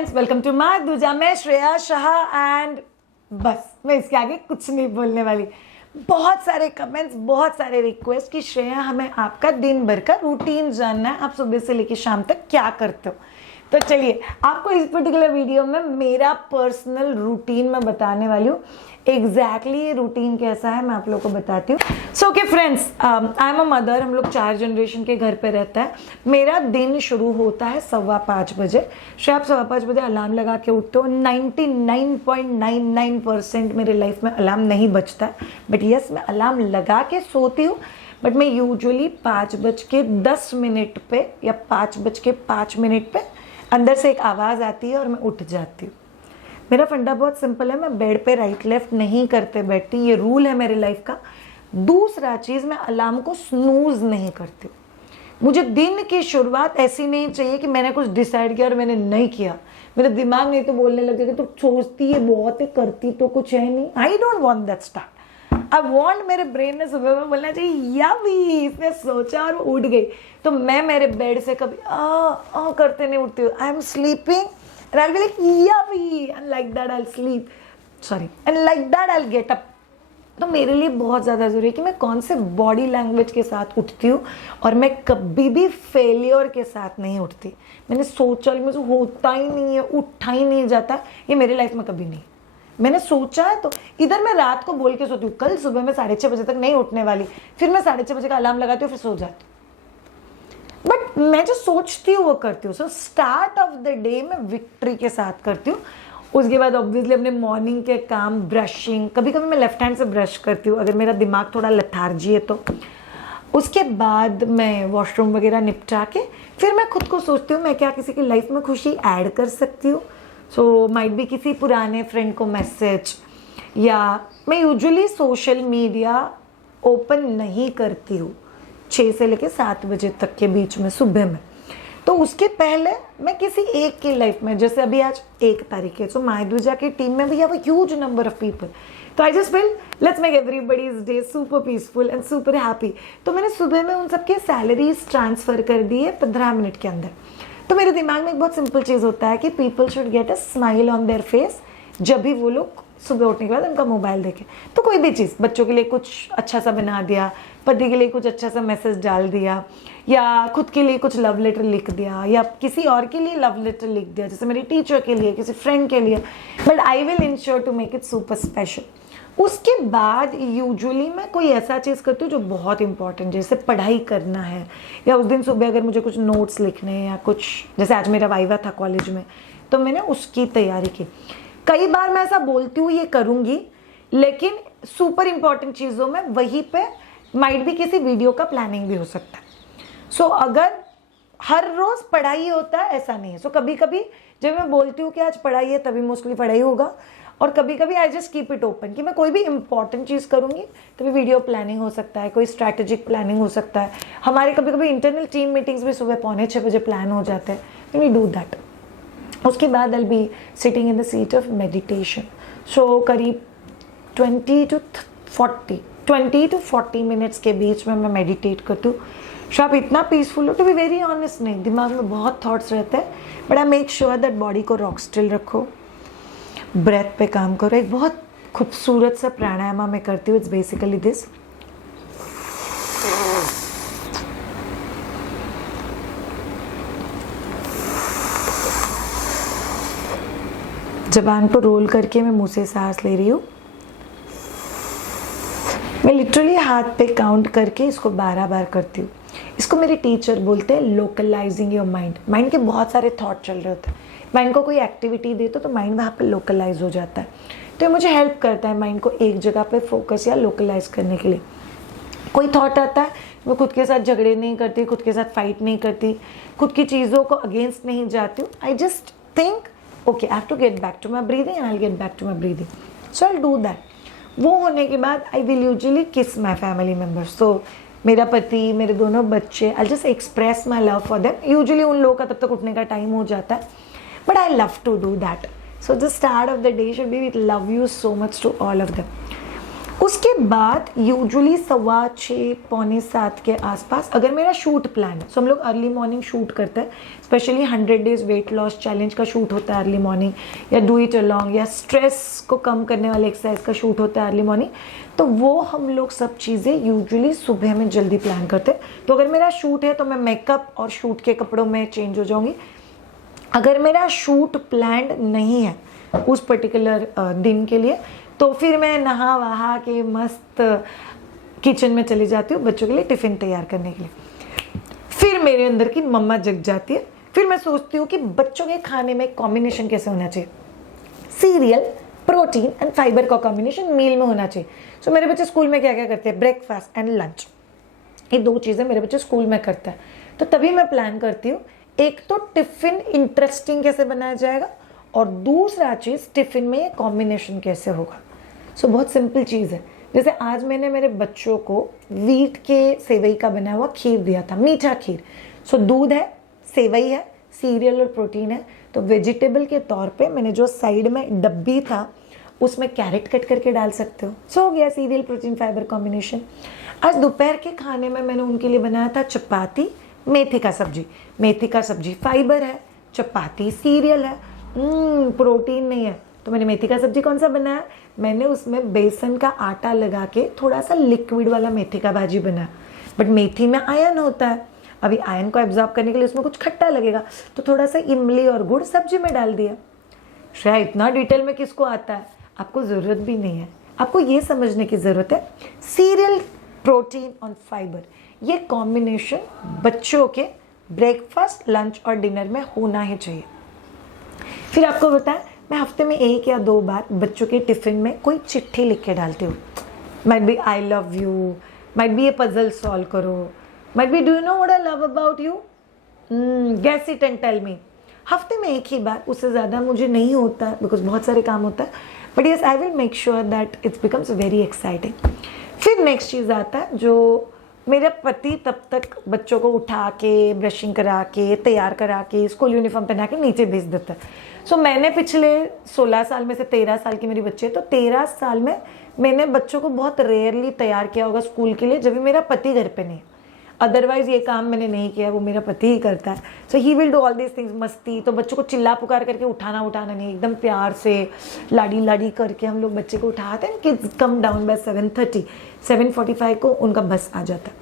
Friends, welcome to my दूजा। मैं Shreya Shah and बस मैं इसके आगे कुछ नहीं बोलने वाली। बहुत सारे कमेंट्स, बहुत सारे रिक्वेस्ट कि श्रेया हमें आपका दिन भर का रूटीन जानना है, आप सुबह से लेकर शाम तक क्या करते हो। तो चलिए आपको इस पर्टिकुलर वीडियो में मेरा पर्सनल रूटीन मैं बताने वाली हूँ। एग्जैक्टली रूटीन कैसा है मैं आप लोगों को बताती हूँ। So okay friends, I am a mother. हम लोग 4 जनरेशन के घर पे रहता है। मेरा दिन शुरू होता है 5:15 बजे। शायद आप 5:15 बजे अलार्म लगा के उठते हो। 99.99% मेरे लाइफ में अलार्म नहीं बजता है, बट यस मैं अलार्म लगा के सोती हूँ। बट मैं यूजुअली 5:10 पे या 5:05 पे अंदर से एक आवाज़ आती है और मैं उठ जाती हूँ। मेरा फंडा बहुत सिंपल है, मैं बेड पे राइट लेफ्ट नहीं करते बैठती, ये रूल है मेरे लाइफ का। दूसरा चीज़, मैं अलार्म को स्नूज नहीं करती हूँ। मुझे दिन की शुरुआत ऐसी नहीं चाहिए कि मैंने कुछ डिसाइड किया और मैंने नहीं किया। मेरा दिमाग नहीं तो बोलने लग जाएगा, तो सोचती है बहुत है, करती तो कुछ है नहीं। I don't want that start. I want मेरे ब्रेन ने सुबह में बोलना चाहिए या भी इसने सोचा और उठ गई। तो मैं मेरे बेड से कभी करते नहीं उठती हूँ। I am sleeping and I'll be like yummy and like that I'll sleep, and like that I'll get up. तो मेरे लिए बहुत ज़्यादा ज़रूरी है कि मैं कौन से बॉडी लैंग्वेज के साथ उठती हूँ, और मैं कभी भी फेलियर के साथ नहीं उठती। मैंने सोचा मुझे होता ही नहीं है, उठा ही नहीं जाता, ये मेरी लाइफ में कभी नहीं। मैंने सोचा है तो इधर मैं रात को बोल के सोती हूँ कल सुबह मैं 6:30 बजे तक नहीं उठने वाली, फिर मैं 6:30 बजे का अलार्म लगाती हूँ, फिर सो जाती हूँ। बट मैं जो सोचती हूँ वो करती हूँ। So start of the day मैं विक्ट्री के साथ करती हूँ। उसके बाद ऑब्वियसली अपने मॉर्निंग के काम, ब्रशिंग, कभी कभी मैं लेफ्ट हैंड से ब्रश करती हूँ अगर मेरा दिमाग थोड़ा लथार्जी है तो। उसके बाद मैं वॉशरूम वगैरह निपटा के फिर मैं खुद को सोचती हूँ मैं क्या किसी की लाइफ में खुशी ऐड कर सकती हूँ। सो माइट भी किसी पुराने फ्रेंड को मैसेज, या मैं यूजुअली सोशल मीडिया ओपन नहीं करती हूँ 6 से लेकर 7 बजे तक के बीच में सुबह में। तो उसके पहले मैं किसी एक की लाइफ में, जैसे अभी आज 1 तारीख है, सो माय दूजा की टीम में भी have a huge number of people. तो I just feel let's make everybody's day super peaceful and super happy. तो मैंने सुबह में उन सबके सैलरीज ट्रांसफ़र कर दी है 15 मिनट के अंदर। तो मेरे दिमाग में एक बहुत सिंपल चीज़ होता है कि people should get a smile on their face जब भी वो लोग सुबह उठने के बाद उनका मोबाइल देखें। तो कोई भी चीज़, बच्चों के लिए कुछ अच्छा सा बना दिया, पति के लिए कुछ अच्छा सा मैसेज डाल दिया, या खुद के लिए कुछ लव लेटर लिख दिया, या किसी और के लिए लव लेटर लिख दिया, जैसे मेरी टीचर के लिए, किसी फ्रेंड के लिए। But I will ensure to make it super special. उसके बाद यूजुअली मैं कोई ऐसा चीज़ करती हूँ जो बहुत इंपॉर्टेंट, जैसे पढ़ाई करना है, या उस दिन सुबह अगर मुझे कुछ नोट्स लिखने हैं, या कुछ, जैसे आज मेरा वाइवा था कॉलेज में तो मैंने उसकी तैयारी की। कई बार मैं ऐसा बोलती हूँ ये करूँगी, लेकिन सुपर इंपॉर्टेंट चीज़ों में वहीं पे माइट भी किसी वीडियो का प्लानिंग भी हो सकता है। सो अगर हर रोज़ पढ़ाई होता है ऐसा नहीं है। सो कभी कभी जब मैं बोलती हूँ कि आज पढ़ाई है तभी मोस्टली पढ़ाई होगा, और कभी कभी I just keep it open कि मैं कोई भी इंपॉर्टेंट चीज़ करूँगी तभी वीडियो प्लानिंग हो सकता है, कोई स्ट्रैटेजिक प्लानिंग हो सकता है। हमारे कभी कभी इंटरनल टीम मीटिंग्स भी सुबह 5:45 बजे प्लान हो जाते हैं। We do that. उसके बाद I be sitting in the seat of meditation. So करीब 20 to 40 मिनट्स के बीच में मैं मेडिटेट करती हूँ। सो आप इतना पीसफुल हो, टू बी वेरी ऑनेस्ट नहीं, दिमाग में बहुत थॉट्स रहते हैं, but I make sure that body को रॉक स्टिल रखो, ब्रेथ पे काम करो। एक बहुत खूबसूरत सा प्राणायाम मैं करती हूँ। It's basically this. ज़बान को रोल करके मैं मुंह से सांस ले रही हूँ। मैं लिटरली हाथ पे काउंट करके इसको 12 बार करती हूँ। इसको मेरे टीचर बोलते हैं लोकलाइजिंग योर माइंड। माइंड के बहुत सारे थॉट चल रहे होते हैं, माइंड को कोई एक्टिविटी दे तो माइंड वहाँ पे लोकलाइज हो जाता है। तो ये मुझे हेल्प करता है माइंड को एक जगह पे फोकस या लोकलाइज करने के लिए। कोई थॉट आता है, मैं खुद के साथ झगड़े नहीं करती, खुद के साथ फाइट नहीं करती, खुद की चीज़ों को अगेंस्ट नहीं जाती हूँ। I just think okay I have to get back to my breathing and I will get back to my breathing. So I do that. वो होने के बाद आई विल यूजुअली किस माई फैमिली मेम्बर्स। सो मेरा पति, मेरे दोनों बच्चे, I just express my love for them. Usually उन लोगों का तब तक उठने का टाइम हो जाता है, but I love to do that. So the start of the day should be with love you so much to all of them. उसके बाद यूजुअली 6:15 पौने 7 के आसपास अगर मेरा शूट प्लान है, तो हम लोग अर्ली मॉर्निंग शूट करते हैं। Specially 100 days weight loss challenge का शूट होता है अर्ली मॉर्निंग, या डू इट अलोंग, या स्ट्रेस को कम करने वाले एक्सरसाइज का शूट होता है अर्ली मॉर्निंग। तो वो हम लोग सब चीज़ें यूजुअली सुबह में जल्दी प्लान करते हैं। तो अगर मेरा शूट है तो मैं मेकअप और शूट के कपड़ों में चेंज हो जाऊँगी। अगर मेरा शूट प्लान्ड नहीं है उस पर्टिकुलर दिन के लिए, तो फिर मैं नहा वहा के मस्त किचन में चली जाती हूँ बच्चों के लिए टिफ़िन तैयार करने के लिए। फिर मेरे अंदर की मम्मा जग जाती है। फिर मैं सोचती हूँ कि बच्चों के खाने में कॉम्बिनेशन कैसे होना चाहिए। सीरियल, प्रोटीन एंड फाइबर का कॉम्बिनेशन मील में होना चाहिए। सो मेरे बच्चे स्कूल में क्या क्या करते हैं, ब्रेकफास्ट एंड लंच, ये 2 चीज़ें मेरे बच्चे स्कूल में करते हैं। तो तभी मैं प्लान करती हूँ, एक तो टिफ़िन इंटरेस्टिंग कैसे बनाया जाएगा, और दूसरा चीज़ टिफ़िन में ये कॉम्बिनेशन कैसे होगा। सो बहुत सिंपल चीज़ है। जैसे आज मैंने मेरे बच्चों को वीट के सेवई का बना हुआ खीर दिया था, मीठा खीर। सो दूध है, सेवई है, सीरियल और प्रोटीन है। तो वेजिटेबल के तौर पे मैंने जो साइड में डब्बी था उसमें कैरेट कट करके डाल सकते हो। सो हो गया सीरियल प्रोटीन फाइबर कॉम्बिनेशन। आज दोपहर के खाने में मैंने उनके लिए बनाया था चपाती, मेथी का सब्जी। मेथी का सब्जी फाइबर है, चपाती सीरियल है, प्रोटीन नहीं है। तो मैंने मेथी का सब्जी कौन सा बनाया, मैंने उसमें बेसन का आटा लगा के थोड़ा सा लिक्विड वाला मेथी का भाजी बनाया। बट मेथी में आयरन होता है, अभी आयरन को एब्जॉर्ब करने के लिए उसमें कुछ खट्टा लगेगा, तो थोड़ा सा इमली और गुड़ सब्जी में डाल दिया। शायद इतना डिटेल में किसको आता है, आपको ज़रूरत भी नहीं है। आपको ये समझने की ज़रूरत है, सीरियल, प्रोटीन और फाइबर, ये कॉम्बिनेशन बच्चों के ब्रेकफास्ट, लंच और डिनर में होना ही चाहिए। फिर आपको बताएं, मैं हफ्ते में 1 या 2 बार बच्चों के टिफ़िन में कोई चिट्ठी लिख के डालती हूँ। Might be I love you, might be ये पजल सॉल्व करो, might be do you know what I love about you, guess it and tell me. हफ्ते में 1 ही बार, उससे ज़्यादा मुझे नहीं होता है बिकॉज बहुत सारे काम होता है। But yes, I will make sure that it's becomes very exciting. फिर नेक्स्ट चीज़ आता है, जो मेरा पति तब तक बच्चों को उठा के, ब्रशिंग करा के, तैयार करा के, स्कूल यूनिफॉर्म पहना के नीचे भेज देता है। सो मैंने पिछले 16 साल में से 13 साल की मेरी बच्ची है, तो 13 साल में मैंने बच्चों को बहुत रेयरली तैयार किया होगा स्कूल के लिए, जब भी मेरा पति घर पे नहीं। अदरवाइज ये काम मैंने नहीं किया, वो मेरा पति ही करता है। So he will do all this things. मस्ती तो बच्चों को चिल्ला पुकार करके उठाना नहीं, एकदम प्यार से लाडी लाडी करके हम लोग बच्चे को उठाते हैं। किड्स कम डाउन बाय 7:30, 7:45 को उनका बस आ जाता है।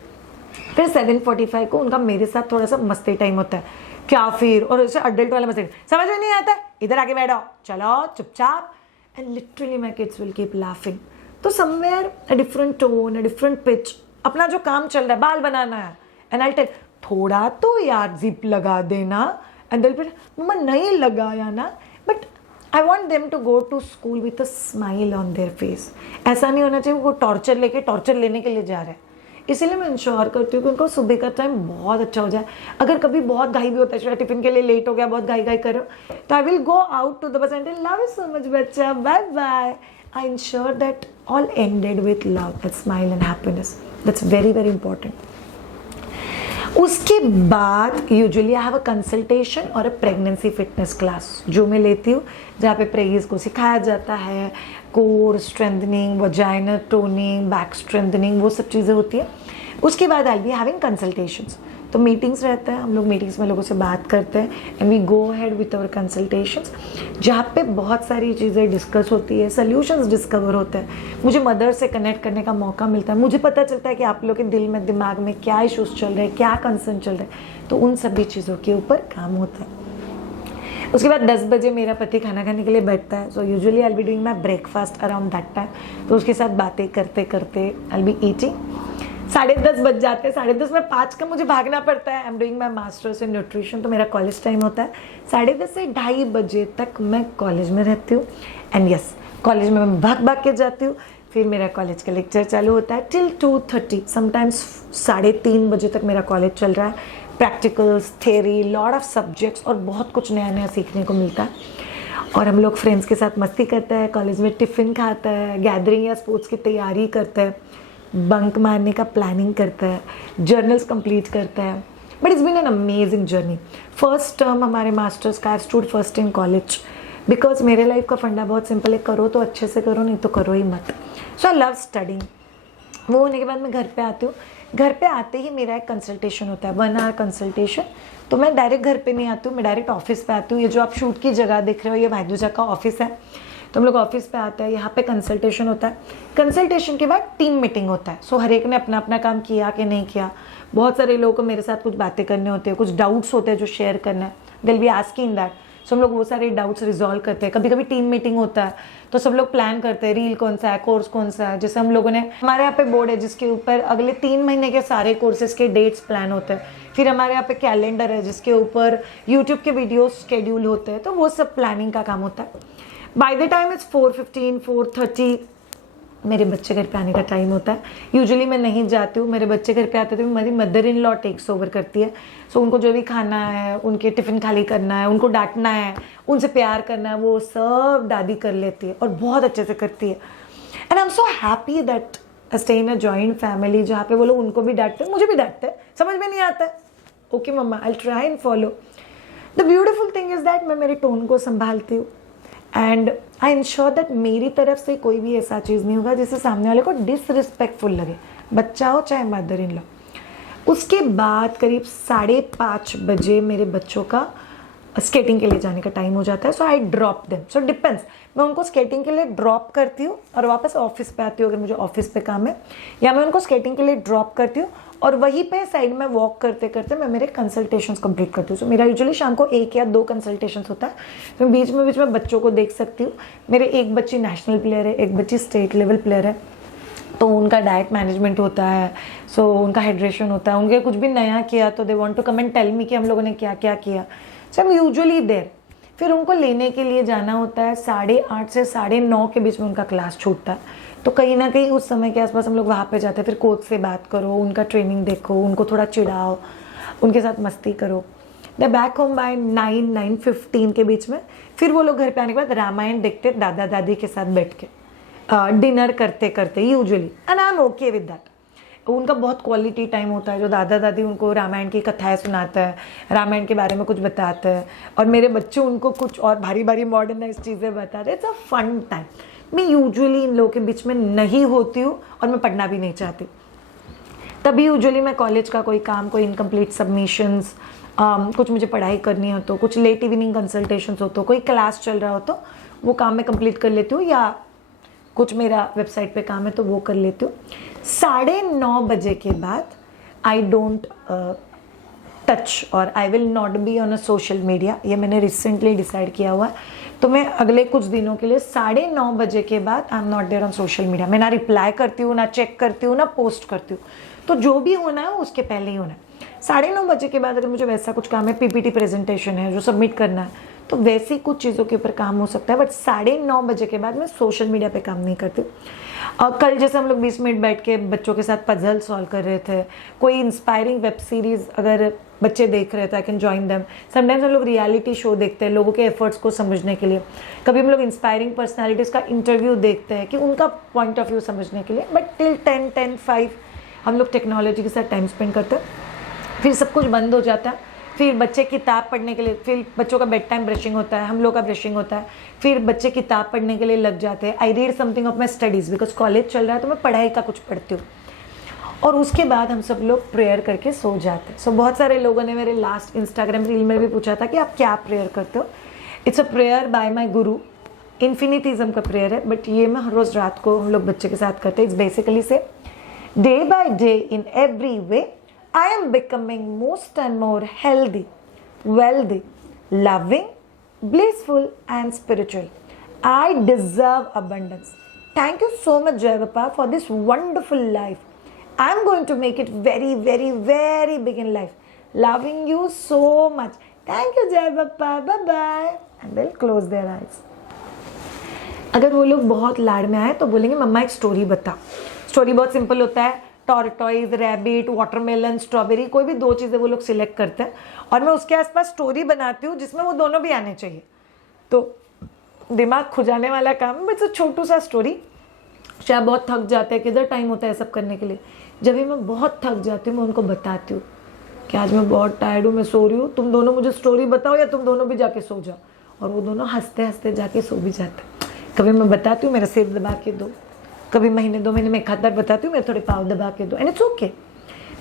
फिर 7:45 को उनका मेरे साथ थोड़ा सा मस्ती टाइम होता है। क्या फिर, और ऐसे अडल्ट वाला मस्ती, समझ में नहीं आता, इधर आके बैठो, चलो चुपचाप, and literally my kids will keep laughing. तो somewhere a different tone, a different pitch, अपना जो काम चल रहा है, बाल बनाना है, एंड आई टेल थोड़ा तो यार जिप लगा देना, एंड दिल पे मम्मा नहीं लगाया ना, but I want them to go to school with a smile on their face. ऐसा नहीं होना चाहिए वो टॉर्चर लेने के लिए जा रहे हैं। इसीलिए मैं इंश्योर करती हूँ कि उनको सुबह का टाइम बहुत अच्छा हो जाए। अगर कभी बहुत घाई भी होता है, टिफिन के लिए लेट हो गया, बहुत घाई करो, तो I will go out to the bus and love you so much बच्चा, bye bye. I ensure that all ended with love and smile and happiness. That's very very important. उसके बाद usually I have a consultation और a pregnancy fitness class जो मैं लेती हूँ, जहाँ पे प्रेग्नेंस को सिखाया जाता है, core strengthening, vagina toning, back strengthening, वो सब चीज़ें होती है। उसके बाद आई बी हैविंग कंसल्टेशंस, तो मीटिंग्स रहते हैं, हम लोग मीटिंग्स में लोगों से बात करते हैं, and we go ahead with our consultations, जहाँ पे बहुत सारी चीज़ें डिस्कस होती है, सॉल्यूशंस डिस्कवर होते हैं। मुझे मदर से कनेक्ट करने का मौका मिलता है, मुझे पता चलता है कि आप लोग के दिल में, दिमाग में क्या इशूज़ चल रहे हैं, क्या कंसर्न चल रहे हैं, तो उन सभी चीज़ों के ऊपर काम होता है। उसके बाद 10 बजे मेरा पति खाना खाने के लिए बैठता है, so usually I be doing my breakfast around that time, तो उसके साथ बातें करते करते आई बी ईटिंग। 10:30 बज जाते हैं, 10:30 में 5 का मुझे भागना पड़ता है। I am doing my masters in nutrition, तो मेरा कॉलेज टाइम होता है 10:30 से 2:30 बजे तक मैं कॉलेज में रहती हूँ। एंड यस, कॉलेज में मैं भाग भाग के जाती हूँ। फिर मेरा कॉलेज का लेक्चर चालू होता है टिल 2:30, समटाइम्स 3:30 बजे तक मेरा कॉलेज चल रहा है। Practicals, theory, lot of subjects और बहुत कुछ नया नया सीखने को मिलता है। और हम लोग फ्रेंड्स के साथ मस्ती करते हैं, कॉलेज में टिफ़िन खाता है, गैदरिंग या स्पोर्ट्स की तैयारी करते हैं, बंक मारने का प्लानिंग करता है, जर्नल्स कंप्लीट करता है। But it's been an amazing journey. First term हमारे मास्टर्स का, I stood first in college, because मेरे लाइफ का फंडा बहुत सिंपल है, करो तो अच्छे से करो, नहीं तो करो ही मत। सो आई लव स्टडिंग। वो होने के बाद मैं घर पे आती हूँ। घर पे आते ही मेरा एक कंसल्टेशन होता है, 1 आवर कंसल्टेशन। तो मैं डायरेक्ट घर पे नहीं आती हूँ, मैं डायरेक्ट ऑफिस पे आती हूँ। ये जो आप शूट की जगह देख रहे हो, ये भाईदूजा का ऑफिस है। तो हम लोग ऑफिस पे आते हैं, यहाँ पे कंसल्टेशन होता है। कंसल्टेशन के बाद टीम मीटिंग होता है। सो हर एक ने अपना अपना काम किया कि नहीं किया। बहुत सारे लोगों को मेरे साथ कुछ बातें करने होते हैं, कुछ डाउट्स होते हैं जो शेयर करना है, विल बी आस्किंग दैट। सो हम लोग वो सारे डाउट्स रिजॉल्व करते हैं। कभी कभी टीम मीटिंग होता है तो सब लोग प्लान करते हैं रील कौन सा है, कोर्स कौन सा है। जैसे हम लोगों ने, हमारे यहाँ पे बोर्ड है जिसके ऊपर अगले 3 महीने के सारे कोर्सेज के डेट्स प्लान होते हैं। फिर हमारे यहाँ पे कैलेंडर है जिसके ऊपर यूट्यूब के वीडियो शेड्यूल होते हैं। तो वो सब प्लानिंग का काम होता है। बाय द टाइम इट्स 4:15, 4:30 मेरे बच्चे घर पे आने का टाइम होता है। यूजुअली मैं नहीं जाती हूँ, मेरे बच्चे घर पे आते तो मेरी mother in law takes over करती है। सो उनको जो भी खाना है, उनके टिफ़िन खाली करना है, उनको डांटना है, उनसे प्यार करना है, वो सब दादी कर लेती है और बहुत अच्छे से करती है। And I am so happy that I stay in a joint family जहाँ पे वो लोग उनको भी डांटते हैं, मुझे भी डांटते हैं, समझ में नहीं आता है। ओके मम्मा, I try and follow. The beautiful thing is that मैं मेरे टोन को संभालती हूँ एंड आई इंश्योर दैट मेरी तरफ से कोई भी ऐसा चीज़ नहीं होगा जिससे सामने वाले को डिसरिस्पेक्टफुल लगे, बच्चा हो चाहे मदर इन लॉ। उसके बाद करीब 5:30 बजे मेरे बच्चों का स्केटिंग के लिए जाने का टाइम हो जाता है। सो आई ड्रॉप देम। सो डिपेंड्स, मैं उनको स्केटिंग के लिए ड्रॉप करती हूँ और वापस ऑफिस पे आती हूँ अगर मुझे ऑफिस पे काम है, या मैं उनको स्केटिंग के लिए ड्रॉप करती हूँ और वहीं पे साइड में वॉक करते करते मैं मेरे कंसल्टेशंस कंप्लीट करती हूँ। सो मेरा यूजुअली शाम को 1 या 2 कंसल्टेशंस होता है। तो बीच में बच्चों को देख सकती हूँ। मेरे एक बच्ची नेशनल प्लेयर है, एक बच्ची स्टेट लेवल प्लेयर है। तो उनका डाइट मैनेजमेंट होता है, सो उनका हाइड्रेशन होता है। उनके कुछ भी नया किया तो they want to come and tell me कि हम लोगों ने क्या क्या किया। So I am usually there. फिर उनको लेने के लिए जाना होता है 8:30 से 9:30 के बीच में उनका क्लास छूटता है। तो कहीं ना कहीं उस समय के आसपास हम लोग वहाँ पे जाते हैं। फिर कोच से बात करो, उनका ट्रेनिंग देखो, उनको थोड़ा चिढ़ाओ, उनके साथ मस्ती करो। दे बैक होम बाय 9-9:15 के बीच में। फिर वो लोग घर पे आने के बाद रामायण देखते दादा दादी के साथ बैठ के, डिनर करते करते usually, and I am okay with that. उनका बहुत क्वालिटी टाइम होता है जो दादा दादी उनको रामायण की कथाएं सुनाता है, रामायण के बारे में कुछ बताता है और मेरे बच्चे उनको कुछ और भारी भारी मॉडर्नाइज चीज़ें बताते हैं। It's a fun time. मैं यूजुअली इन लोगों के बीच में नहीं होती हूँ और मैं पढ़ना भी नहीं चाहती। तभी यूजुअली मैं कॉलेज का कोई काम, कोई इनकम्प्लीट सबमिशंस, कुछ मुझे पढ़ाई करनी हो तो, कुछ लेट इवनिंग कंसल्टेशंस हो तो, कोई क्लास चल रहा हो तो वो काम मैं कंप्लीट कर लेती हूँ, या कुछ मेरा वेबसाइट पे काम है तो वो कर लेती हूँ। 9:30 बजे के बाद आई डोंट टच और I will not be on a social media. ये मैंने रिसेंटली डिसाइड किया हुआ है। तो मैं अगले कुछ दिनों के लिए 9:30 बजे के बाद I am not there on social media. मैं ना रिप्लाई करती हूँ, ना चेक करती हूँ, ना पोस्ट करती हूँ। तो जो भी होना है उसके पहले ही होना है। 9:30 बजे के बाद अगर मुझे वैसा कुछ काम है, पीपीटी प्रेजेंटेशन है जो सबमिट करना है, तो वैसी कुछ चीज़ों के ऊपर काम हो सकता है। बट 9:30 बजे के बाद मैं सोशल मीडिया पे काम नहीं करती। कल जैसे हम लोग 20 मिनट बैठ के बच्चों के साथ पजल सॉल्व कर रहे थे, कोई इंस्पायरिंग वेब सीरीज़ अगर बच्चे देख रहे थे, I can join them. Sometimes हम लोग रियलिटी शो देखते हैं लोगों के एफर्ट्स को समझने के लिए। कभी हम लोग इंस्पायरिंग पर्सनालिटीज़ का इंटरव्यू देखते हैं कि उनका पॉइंट ऑफ व्यू समझने के लिए। बट टिल 10-10-5 हम लोग टेक्नोलॉजी के साथ टाइम स्पेंड करते हैं। फिर सब कुछ बंद हो जाता है। फिर बच्चे किताब पढ़ने के लिए, फिर बच्चों का बेड टाइम ब्रशिंग होता है, हम लोग का ब्रशिंग होता है, फिर बच्चे किताब पढ़ने के लिए लग जाते हैं। I read something of my studies because college चल रहा है तो मैं पढ़ाई का कुछ पढ़ती हूँ। और उसके बाद हम सब लोग प्रेयर करके सो जाते हैं। सो बहुत सारे लोगों ने मेरे लास्ट इंस्टाग्राम रील में भी पूछा था कि आप क्या प्रेयर करते हो। इट्स अ प्रेयर बाय माई गुरु, इन्फिनिटिज्म का प्रेयर है। बट ये मैं हर रोज़ रात को हम लोग बच्चे के साथ करते हैं। इट्स बेसिकली से day by day in every way I am becoming most and more healthy, wealthy, loving, blissful and spiritual. I deserve abundance. Thank you so much, Jai Bappa, for this wonderful life. I am going to make it very, very, very big in life. Loving you so much. Thank you, Jai Bappa. Bye-bye. And they'll close their eyes. अगर वो लोग बहुत लाड़ में आए तो बोलेंगे मम्मा एक स्टोरी बता। स्टोरी बहुत सिंपल होता है, टॉर्टॉइज, रैबिट, वाटरमेलन, स्ट्रॉबेरी, कोई भी 2 चीज़ें वो लोग सिलेक्ट करते हैं और मैं उसके आसपास स्टोरी बनाती हूँ जिसमें वो दोनों भी आने चाहिए। तो दिमाग खुजाने वाला काम, बट एक छोटू सा स्टोरी। शायद बहुत थक जाते हैं, किधर टाइम होता है सब करने के लिए। जब भी मैं बहुत थक जाती हूँ मैं उनको बताती हूँ कि आज मैं बहुत टायर्ड हूँ, मैं सो रही हूँ, तुम दोनों मुझे स्टोरी बताओ या तुम दोनों भी जाके सो जाओ। और वो दोनों हंसते हंसते जाके सो भी जाते हैं। कभी मैं बताती हूँ मेरा सिर दबा के दो, कभी महीने 2 महीने में एक आध बार बताती हूँ मेरे थोड़े पाँव दबा के दो, एंड इट्स ओके।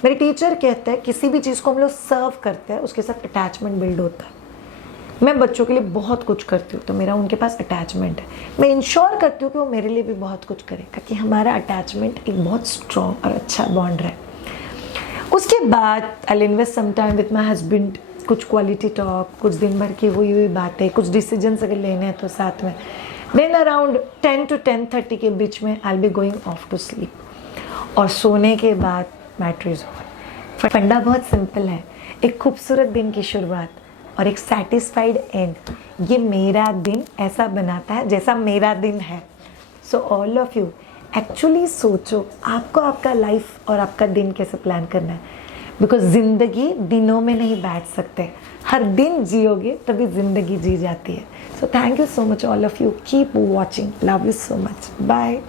मेरे टीचर कहते हैं किसी भी चीज़ को हम लोग सर्व करते हैं उसके साथ अटैचमेंट बिल्ड होता है। मैं बच्चों के लिए बहुत कुछ करती हूँ तो मेरा उनके पास अटैचमेंट है। मैं इंश्योर करती हूँ कि वो मेरे लिए भी बहुत कुछ करे ताकि हमारा अटैचमेंट एक बहुत स्ट्रॉन्ग और अच्छा बॉन्ड रहे। उसके बाद I invest some time with my husband, कुछ क्वालिटी टॉक, कुछ दिन भर की हुई हुई बातें, कुछ डिसीजंस अगर लेने हैं तो साथ में। देन अराउंड 10 to 10:30 के बीच में I be going off to sleep, और सोने के बाद मैटर इज ओवर। फंडा बहुत सिंपल है, एक खूबसूरत दिन की शुरुआत और एक सेटिस्फाइड एंड, ये मेरा दिन ऐसा बनाता है जैसा मेरा दिन है। So all of you actually सोचो आपको आपका लाइफ और आपका दिन कैसे प्लान करना है, बिकॉज ज़िंदगी दिनों में नहीं बैठ सकते, हर दिन जियोगे तभी ज़िंदगी जी जाती है। So thank you so much all of you, keep watching, love you so much, bye.